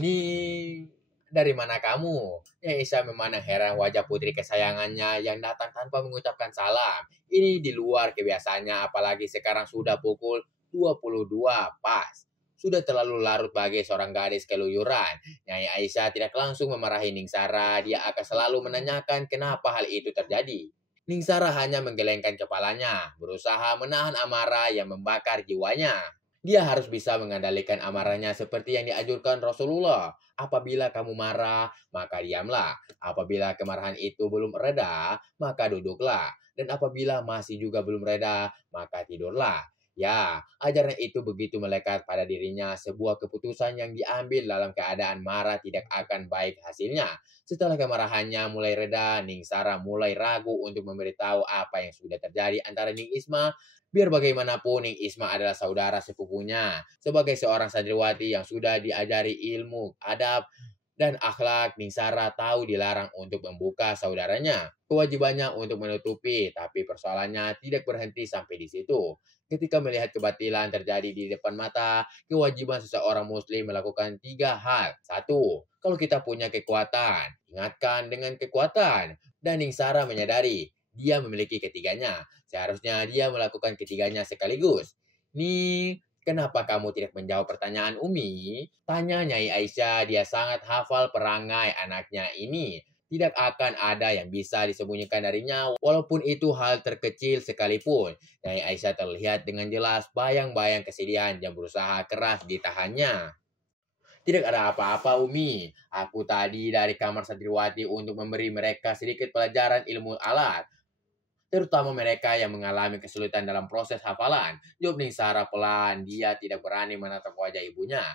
Nih, dari mana kamu? Ya Isa memandang heran wajah putri kesayangannya yang datang tanpa mengucapkan salam. Ini di luar kebiasaannya, apalagi sekarang sudah pukul 22 pas. Sudah terlalu larut bagi seorang gadis keluyuran. Nyai Aisyah tidak langsung memarahi Ningsara. Dia akan selalu menanyakan kenapa hal itu terjadi. Ningsara hanya menggelengkan kepalanya, berusaha menahan amarah yang membakar jiwanya. Dia harus bisa mengendalikan amarahnya seperti yang dianjurkan Rasulullah. Apabila kamu marah, maka diamlah. Apabila kemarahan itu belum reda, maka duduklah. Dan apabila masih juga belum reda, maka tidurlah. Ya, ajaran itu begitu melekat pada dirinya, sebuah keputusan yang diambil dalam keadaan marah tidak akan baik hasilnya. Setelah kemarahannya mulai reda, Ning Sara mulai ragu untuk memberitahu apa yang sudah terjadi antara Ning Isma. Biar bagaimanapun, Ning Isma adalah saudara sepupunya. Sebagai seorang santriwati yang sudah diajari ilmu, adab, dan akhlak, Ning Sara tahu dilarang untuk membuka saudaranya. Kewajibannya untuk menutupi, tapi persoalannya tidak berhenti sampai di situ. Ketika melihat kebatilan terjadi di depan mata, kewajiban seseorang muslim melakukan 3 hal. Satu, kalau kita punya kekuatan, ingatkan dengan kekuatan. Dan Ning Sara menyadari, dia memiliki ketiganya. Seharusnya dia melakukan ketiganya sekaligus. Nih, kenapa kamu tidak menjawab pertanyaan Umi? Tanya Nyai Aisyah, dia sangat hafal perangai anaknya ini. Tidak akan ada yang bisa disembunyikan darinya, walaupun itu hal terkecil sekalipun. Nyai Aisyah terlihat dengan jelas bayang-bayang kesedihan yang berusaha keras ditahannya. Tidak ada apa-apa, Umi. Aku tadi dari kamar santriwati untuk memberi mereka sedikit pelajaran ilmu alat, terutama mereka yang mengalami kesulitan dalam proses hafalan. Jawab Nisara pelan, dia tidak berani menatap wajah ibunya.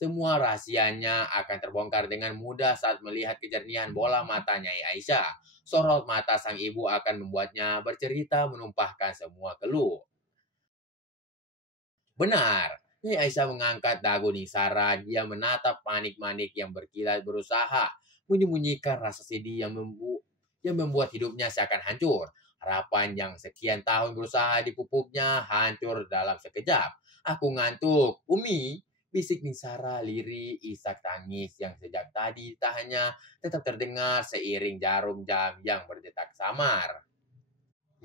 Semua rahasianya akan terbongkar dengan mudah saat melihat kejernihan bola mata Nyai Aisyah. Sorot mata sang ibu akan membuatnya bercerita menumpahkan semua keluh. Benar, Nyai Aisyah mengangkat dagu Nisara. Dia menatap manik-manik yang berkilat berusaha menyembunyikan rasa sedih yang membuat hidupnya seakan hancur. Harapan yang sekian tahun berusaha dipupuknya hancur dalam sekejap. Aku ngantuk, Umi. Bisik Nisara lirih, isak tangis yang sejak tadi tahannya tetap terdengar seiring jarum jam yang berdetak samar.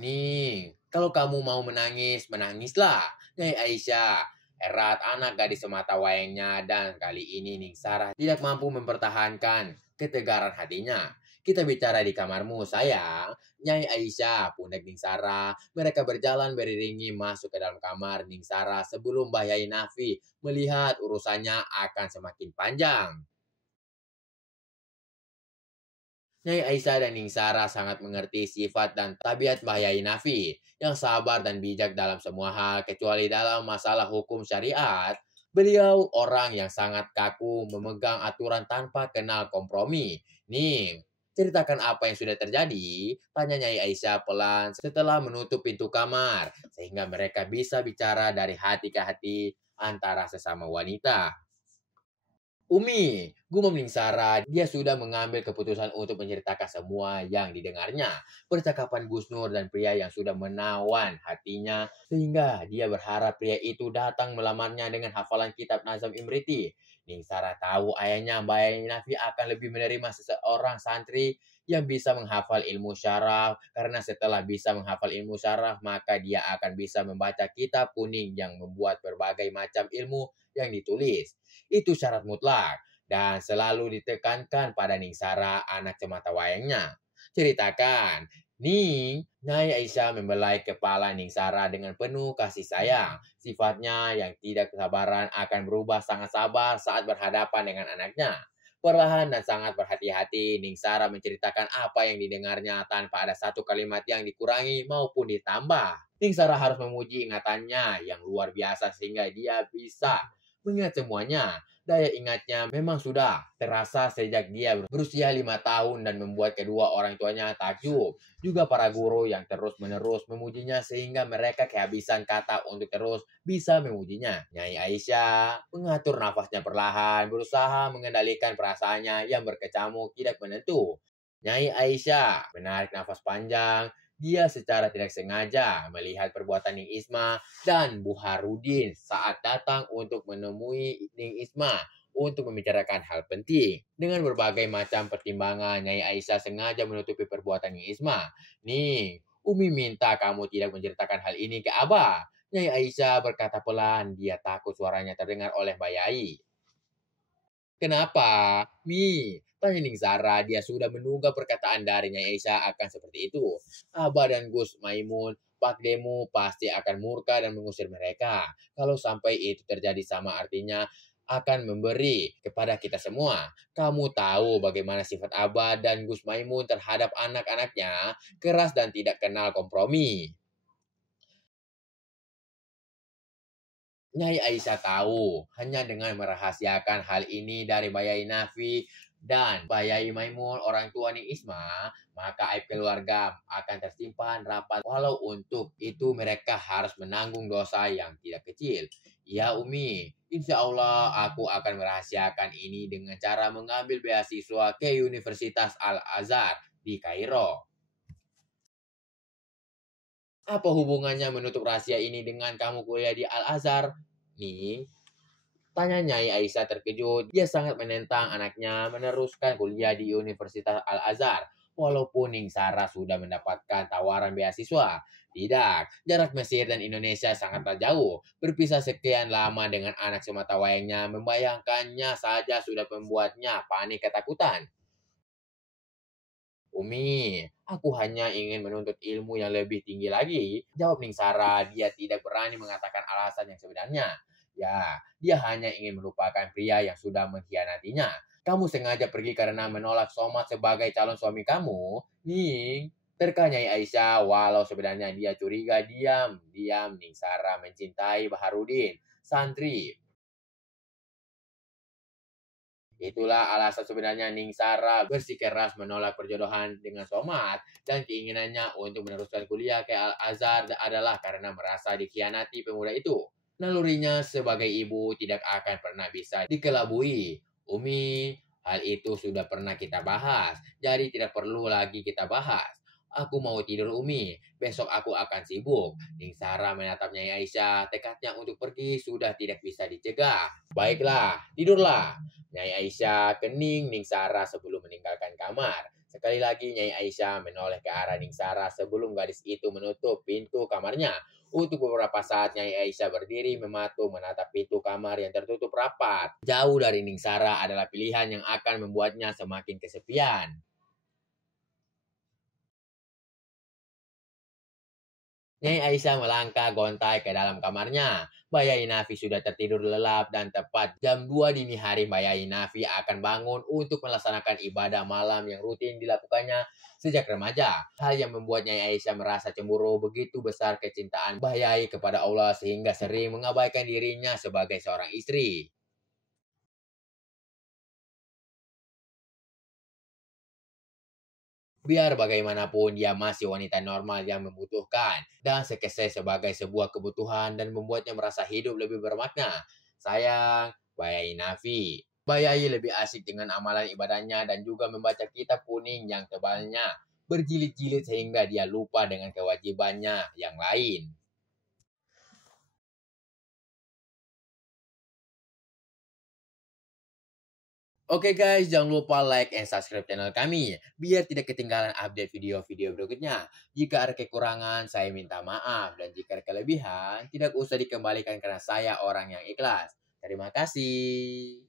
Nih, kalau kamu mau menangis, menangislah. Nyai Aisyah, erat anak gadis semata wayangnya, dan kali ini Ning Sarah tidak mampu mempertahankan ketegaran hatinya. Kita bicara di kamarmu, sayang. Nyai Aisyah, pundak Ning Sarah. Mereka berjalan beriringi masuk ke dalam kamar Ning Sarah sebelum Mbah Yai Nafi melihat urusannya akan semakin panjang. Nyai Aisyah dan Ningsara sangat mengerti sifat dan tabiat Mbah Yai Nafi yang sabar dan bijak dalam semua hal kecuali dalam masalah hukum syariat. Beliau orang yang sangat kaku memegang aturan tanpa kenal kompromi. Ning, ceritakan apa yang sudah terjadi? Tanya Nyai Aisyah pelan setelah menutup pintu kamar sehingga mereka bisa bicara dari hati ke hati antara sesama wanita. Umi, gumam Sara, dia sudah mengambil keputusan untuk menceritakan semua yang didengarnya. Percakapan Gus Nur dan pria yang sudah menawan hatinya, sehingga dia berharap pria itu datang melamarnya dengan hafalan kitab Nazam Imriti. Ning Sara tahu ayahnya Mbak Yai Nafi akan lebih menerima seseorang santri yang bisa menghafal ilmu syaraf, karena setelah bisa menghafal ilmu syaraf, maka dia akan bisa membaca kitab kuning yang membuat berbagai macam ilmu yang ditulis. Itu syarat mutlak dan selalu ditekankan pada Ningsara, anak semata wayangnya. Ceritakan, Ning, Nyai Aisyah membelai kepala Ningsara dengan penuh kasih sayang. Sifatnya yang tidak kesabaran akan berubah sangat sabar saat berhadapan dengan anaknya. Perlahan dan sangat berhati-hati, Ningsara menceritakan apa yang didengarnya tanpa ada satu kalimat yang dikurangi maupun ditambah. Ningsara harus memuji ingatannya yang luar biasa sehingga dia bisa mengingat semuanya. Daya ingatnya memang sudah terasa sejak dia berusia 5 tahun dan membuat kedua orang tuanya takjub. Juga para guru yang terus-menerus memujinya sehingga mereka kehabisan kata untuk terus bisa memujinya. Nyai Aisyah mengatur nafasnya perlahan, berusaha mengendalikan perasaannya yang berkecamuk tidak menentu. Nyai Aisyah menarik nafas panjang. Dia secara tidak sengaja melihat perbuatan Ning Isma dan Buharudin saat datang untuk menemui Ning Isma. untuk membicarakan hal penting. Dengan berbagai macam pertimbangan, Nyai Aisyah sengaja menutupi perbuatan Nyai Isma. Ning, Umi minta kamu tidak menceritakan hal ini ke Abah. Nyai Aisyah berkata pelan, dia takut suaranya terdengar oleh Mbak Yai. Kenapa? Tanya Ning Zara, dia sudah menduga perkataan dari Nyai Aisyah akan seperti itu. Abah dan Gus Maimun, Pak Demu pasti akan murka dan mengusir mereka. Kalau sampai itu terjadi sama artinya akan memberi kepada kita semua. Kamu tahu bagaimana sifat Abah dan Gus Maimun terhadap anak-anaknya, keras dan tidak kenal kompromi. Nyai Aisyah tahu, hanya dengan merahasiakan hal ini dari Bayai Nafi dan Bayai Maimun, orang tua Ning Isma, maka aib keluarga akan tersimpan rapat. Walau untuk itu mereka harus menanggung dosa yang tidak kecil. Ya Umi, insya Allah aku akan merahasiakan ini dengan cara mengambil beasiswa ke Universitas Al-Azhar di Kairo. Apa hubungannya menutup rahasia ini dengan kamu kuliah di Al-Azhar? Nih, tanya Nyai Aisyah terkejut. Dia sangat menentang anaknya meneruskan kuliah di Universitas Al-Azhar. Walaupun Ning Sara sudah mendapatkan tawaran beasiswa. Tidak, jarak Mesir dan Indonesia sangatlah jauh. Berpisah sekian lama dengan anak sematawayangnya, membayangkannya saja sudah membuatnya panik ketakutan. Umi, aku hanya ingin menuntut ilmu yang lebih tinggi lagi. Jawab Ning Sara, dia tidak berani mengatakan alasan yang sebenarnya. Ya, dia hanya ingin melupakan pria yang sudah mengkhianatinya. Kamu sengaja pergi karena menolak Somad sebagai calon suami kamu? Ning, terkanyai Aisyah, walau sebenarnya dia curiga diam-diam Ning Sara mencintai Baharudin, santri. Itulah alasan sebenarnya Ning Sara bersikeras menolak perjodohan dengan Somad dan keinginannya untuk meneruskan kuliah ke Al-Azhar adalah karena merasa dikhianati pemuda itu. Nalurinya sebagai ibu tidak akan pernah bisa dikelabui. Umi, hal itu sudah pernah kita bahas, jadi tidak perlu lagi kita bahas. Aku mau tidur Umi, besok aku akan sibuk. Ning Sara menatap Nyai Aisyah, tekadnya untuk pergi sudah tidak bisa dicegah. Baiklah, tidurlah. Nyai Aisyah kening Ning Sara sebelum meninggalkan kamar. Sekali lagi Nyai Aisyah menoleh ke arah Ning Sara sebelum gadis itu menutup pintu kamarnya. Untuk beberapa saat Nyai Aisyah berdiri mematung menatap pintu kamar yang tertutup rapat. Jauh dari Ning Sara adalah pilihan yang akan membuatnya semakin kesepian. Nyai Aisyah melangkah gontai ke dalam kamarnya. Bayai Nafi sudah tertidur lelap dan tepat jam 2 dini hari Bayai Nafi akan bangun untuk melaksanakan ibadah malam yang rutin dilakukannya sejak remaja. Hal yang membuat Nyai Aisyah merasa cemburu begitu besar kecintaan Bayai kepada Allah sehingga sering mengabaikan dirinya sebagai seorang istri. Biar bagaimanapun dia masih wanita normal yang membutuhkan dan sekese sebagai sebuah kebutuhan dan membuatnya merasa hidup lebih bermakna. Sayang, Bayai Nafi. Bayai lebih asik dengan amalan ibadahnya dan juga membaca kitab kuning yang tebalnya berjilid-jilid sehingga dia lupa dengan kewajibannya yang lain. Oke guys, jangan lupa like and subscribe channel kami biar tidak ketinggalan update video-video berikutnya. Jika ada kekurangan, saya minta maaf dan jika ada kelebihan, tidak usah dikembalikan karena saya orang yang ikhlas. Terima kasih.